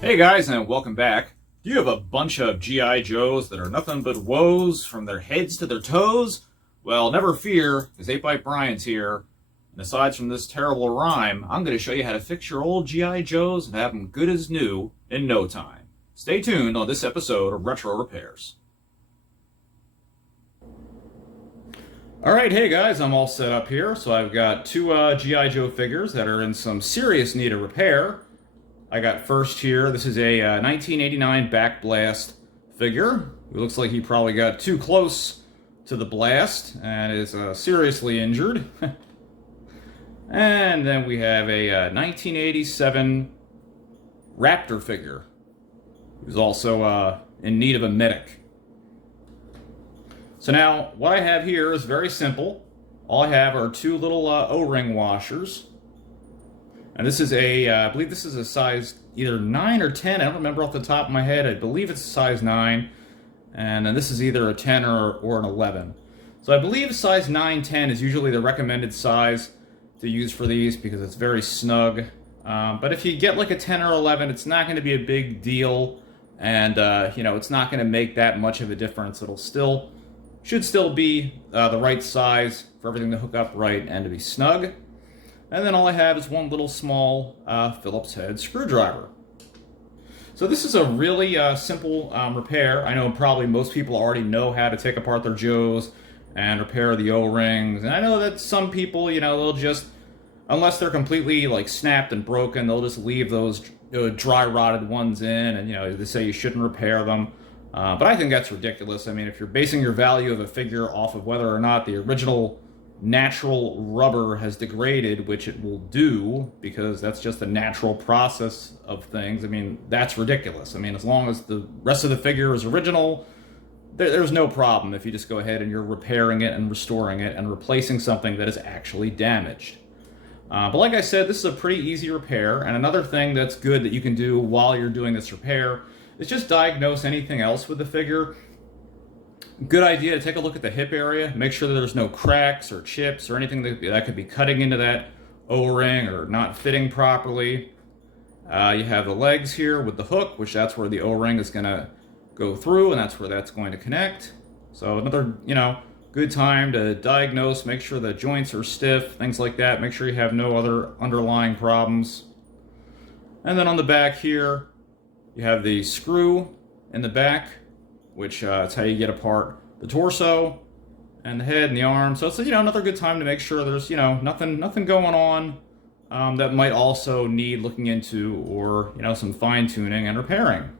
Hey guys, and welcome back. Do you have a bunch of G.I. Joes that are nothing but woes from their heads to their toes? Well, never fear, because 8 Byte Brian's here. And aside from this terrible rhyme, I'm going to show you how to fix your old G.I. Joes and have them good as new in no time. Stay tuned on this episode of Retro Repairs. Alright, hey guys, I'm all set up here. So I've got two G.I. Joe figures that are in some serious need of repair. I got first here, this is a 1989 Backblast figure. It looks like he probably got too close to the blast and is seriously injured. And then we have a 1987 Raptor figure, who's also in need of a medic. So now, what I have here is very simple. All I have are two little O-ring washers. And this is I believe this is a size either 9 or 10. I don't remember off the top of my head. I believe it's a size 9. And then this is either a 10 or an 11. So I believe size 9, 10 is usually the recommended size to use for these because it's very snug. But if you get like a 10 or 11, it's not going to be a big deal. And, it's not going to make that much of a difference. Should still be the right size for everything to hook up right and to be snug. And then all I have is one little small Phillips head screwdriver. So this is a really simple repair. I know probably most people already know how to take apart their Joes and repair the O-rings. And I know that some people, they'll just, unless they're completely like snapped and broken, they'll just leave those dry rotted ones in, and they say you shouldn't repair them. But I think that's ridiculous. I mean, if you're basing your value of a figure off of whether or not the original natural rubber has degraded, which it will do, because that's just a natural process of things, I mean, that's ridiculous. I mean, as long as the rest of the figure is original, there's no problem if you just go ahead and you're repairing it and restoring it and replacing something that is actually damaged. But like I said, this is a pretty easy repair, and another thing that's good that you can do while you're doing this repair is just diagnose anything else with the figure. Good idea to take a look at the hip area, make sure that there's no cracks or chips or anything that could be cutting into that O-ring or not fitting properly. You have the legs here with the hook, which that's where the O-ring is going to go through, and that's where that's going to connect. So another, good time to diagnose, make sure the joints are stiff, things like that. Make sure you have no other underlying problems. And then on the back here, you have the screw in the back, which is how you get apart the torso and the head and the arm. So it's another good time to make sure there's nothing going on that might also need looking into, or some fine tuning and repairing.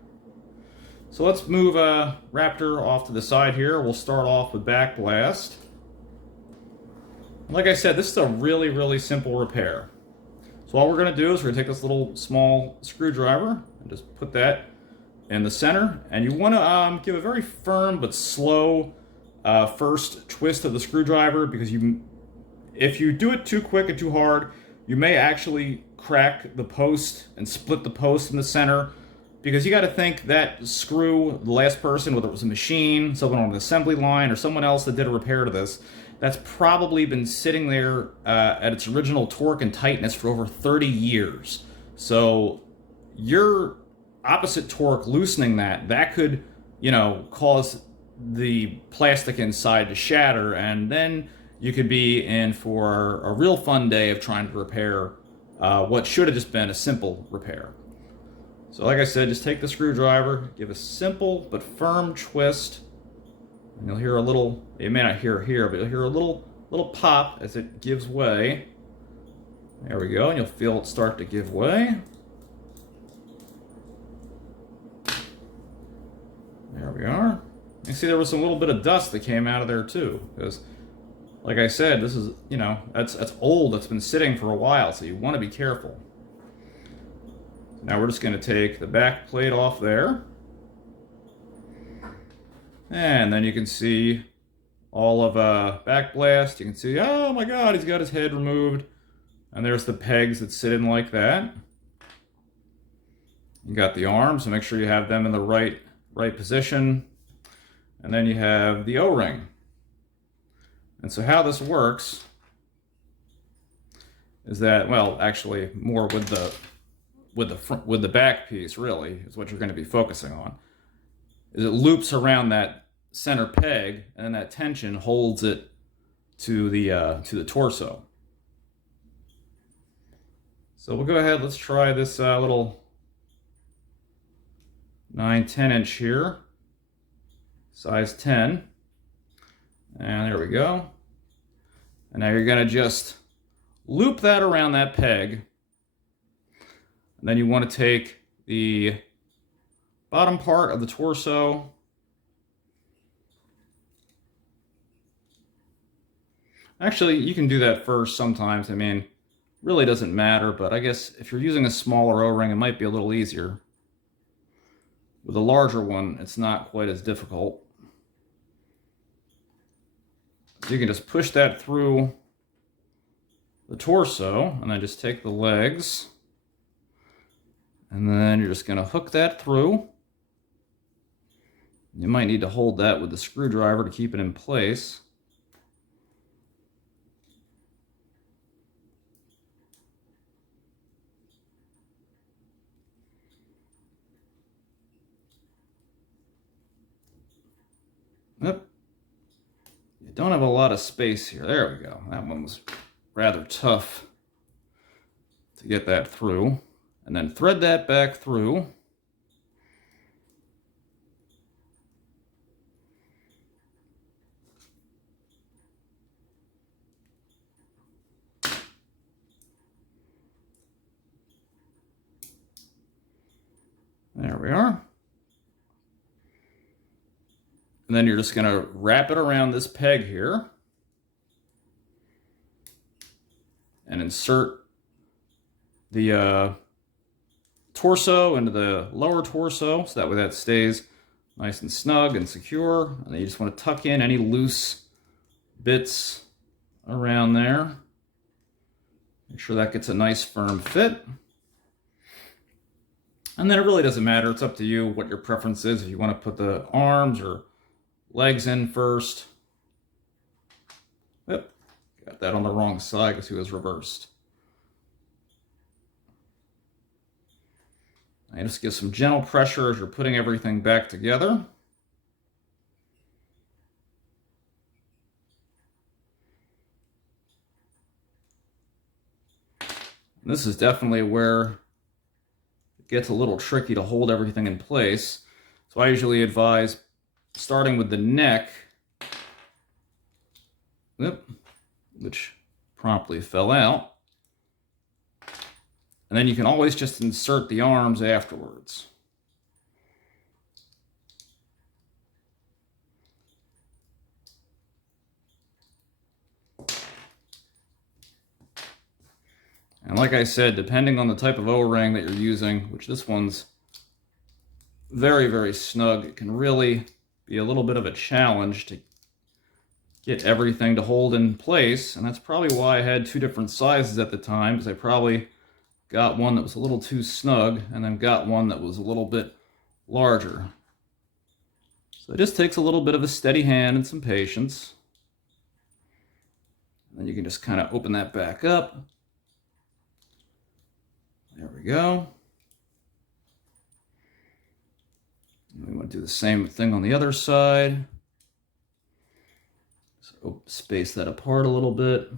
So let's move Raptor off to the side here. We'll start off with Backblast. Like I said, this is a really, really simple repair. So all we're going to do is we're going to take this little small screwdriver and just put that in the center, and you want to give a very firm but slow first twist of the screwdriver, because if you do it too quick and too hard, you may actually crack the post and split the post in the center, because you got to think that screw, the last person, whether it was a machine, someone on an assembly line, or someone else that did a repair to this, that's probably been sitting there at its original torque and tightness for over 30 years. So your opposite torque loosening that could, cause the plastic inside to shatter, and then you could be in for a real fun day of trying to repair what should have just been a simple repair. So like I said, just take the screwdriver, give a simple but firm twist, and you'll hear a little, you may not hear it here, but you'll hear a little pop as it gives way. There we go, and you'll feel it start to give way. There we are. You see there was a little bit of dust that came out of there too, because like I said, this is, that's old, that's been sitting for a while, so you want to be careful. Now we're just going to take the back plate off there. And then you can see all of Backblast. You can see, oh my god, he's got his head removed. And there's the pegs that sit in like that. You got the arms, so make sure you have them in the right position. And then you have the O-ring. And so how this works is that, well, actually more with with the front, with the back piece really is what you're going to be focusing on. Is it loops around that center peg, and then that tension holds it to the torso. So we'll go ahead. Let's try this little 9/10 inch here, size 10, and there we go. And now you're going to just loop that around that peg. And then you want to take the bottom part of the torso, actually you can do that first sometimes. I mean, really doesn't matter, but I guess if you're using a smaller O-ring, it might be a little easier. With a larger one, it's not quite as difficult. So you can just push that through the torso, and then just take the legs, and then you're just going to hook that through. You might need to hold that with the screwdriver to keep it in place. Yep. You don't have a lot of space here. There we go. That one was rather tough to get that through. And then thread that back through. There we are. And then you're just going to wrap it around this peg here and insert the torso into the lower torso, so that way that stays nice and snug and secure. And then you just want to tuck in any loose bits around there. Make sure that gets a nice firm fit. And then it really doesn't matter. It's up to you what your preference is. If you want to put the arms or legs in first. Yep, got that on the wrong side because it was reversed. I just give some gentle pressure as you're putting everything back together. And this is definitely where it gets a little tricky to hold everything in place. So I usually advise starting with the neck, which promptly fell out. And then you can always just insert the arms afterwards. And like I said, depending on the type of O-ring that you're using, which this one's very, very snug, it can really be a little bit of a challenge to get everything to hold in place. And that's probably why I had two different sizes at the time, because I probably got one that was a little too snug and then got one that was a little bit larger. So it just takes a little bit of a steady hand and some patience. And then you can just kind of open that back up. There we go. And we want to do the same thing on the other side. So space that apart a little bit.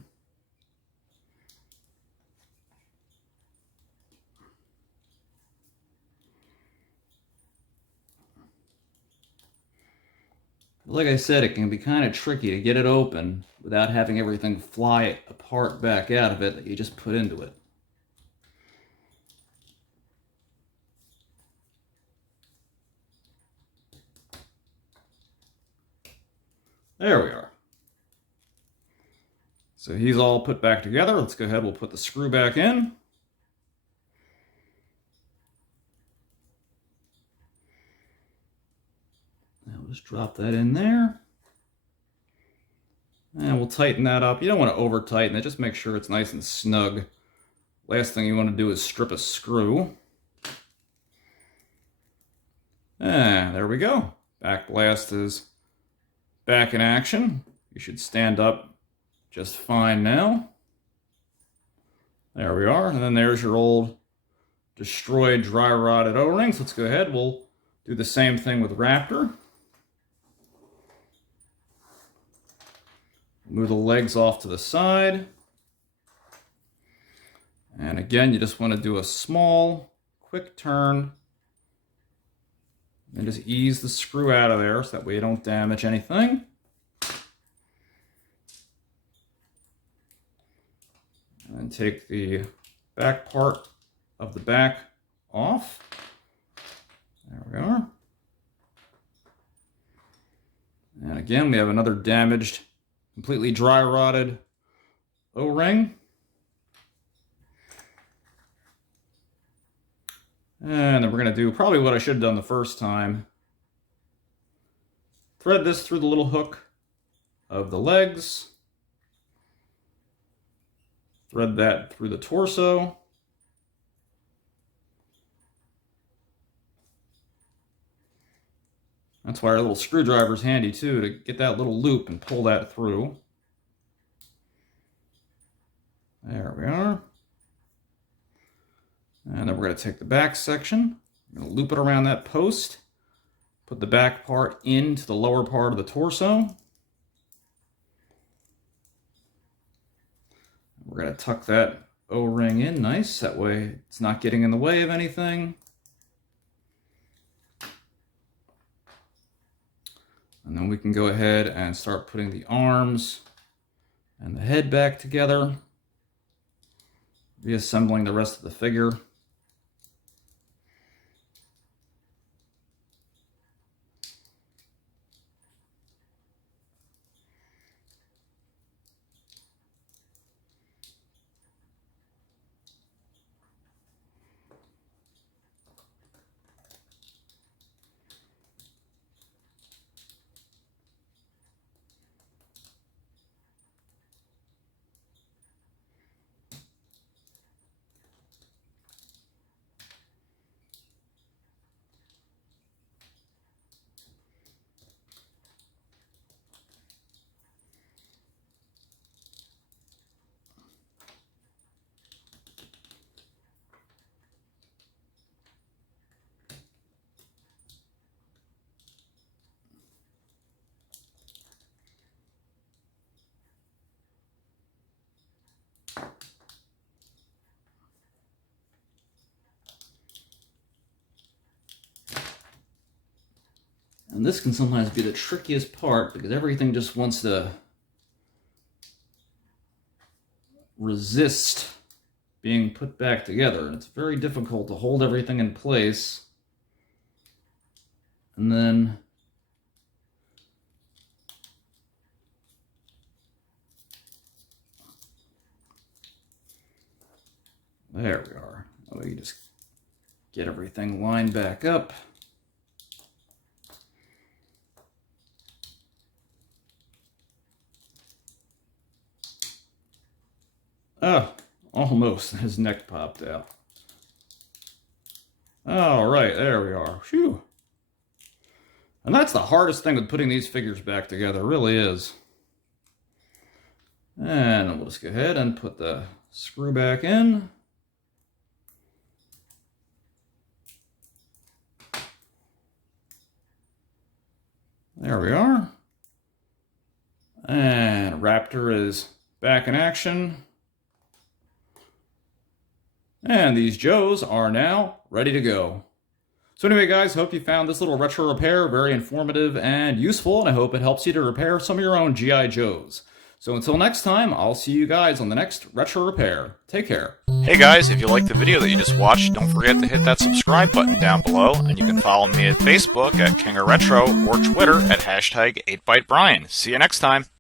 Like I said, it can be kind of tricky to get it open without having everything fly apart back out of it that you just put into it. There we are. So he's all put back together. Let's go ahead, we'll put the screw back in. Just drop that in there. And we'll tighten that up. You don't want to over tighten it, just make sure it's nice and snug. Last thing you want to do is strip a screw. And there we go. Back blast is back in action. You should stand up just fine now. There we are. And then there's your old destroyed dry rotted O-rings. Let's go ahead. We'll do the same thing with Raptor. Move the legs off to the side. And again, you just want to do a small, quick turn. And just ease the screw out of there so that way you don't damage anything. And then take the back part of the back off. There we are. And again, we have another damaged, completely dry rotted O-ring. And then we're going to do probably what I should have done the first time. Thread this through the little hook of the legs. Thread that through the torso. That's why our little screwdriver is handy too, to get that little loop and pull that through. There we are. And then we're going to take the back section, we're going to loop it around that post, put the back part into the lower part of the torso. We're going to tuck that O-ring in nice, that way it's not getting in the way of anything. And then we can go ahead and start putting the arms and the head back together, reassembling the rest of the figure. And this can sometimes be the trickiest part because everything just wants to resist being put back together. And it's very difficult to hold everything in place. And then there we are. Oh, you just get everything lined back up. Oh, almost. His neck popped out. All right, there we are. Phew. And that's the hardest thing with putting these figures back together, it really is. And we'll just go ahead and put the screw back in. There we are. And Raptor is back in action. And these Joes are now ready to go. So anyway, guys, hope you found this little retro repair very informative and useful, and I hope it helps you to repair some of your own G.I. Joes. So until next time, I'll see you guys on the next retro repair. Take care. Hey guys, if you liked the video that you just watched, don't forget to hit that subscribe button down below, and you can follow me at Facebook at King of Retro or Twitter at #8ByteBrian. See you next time.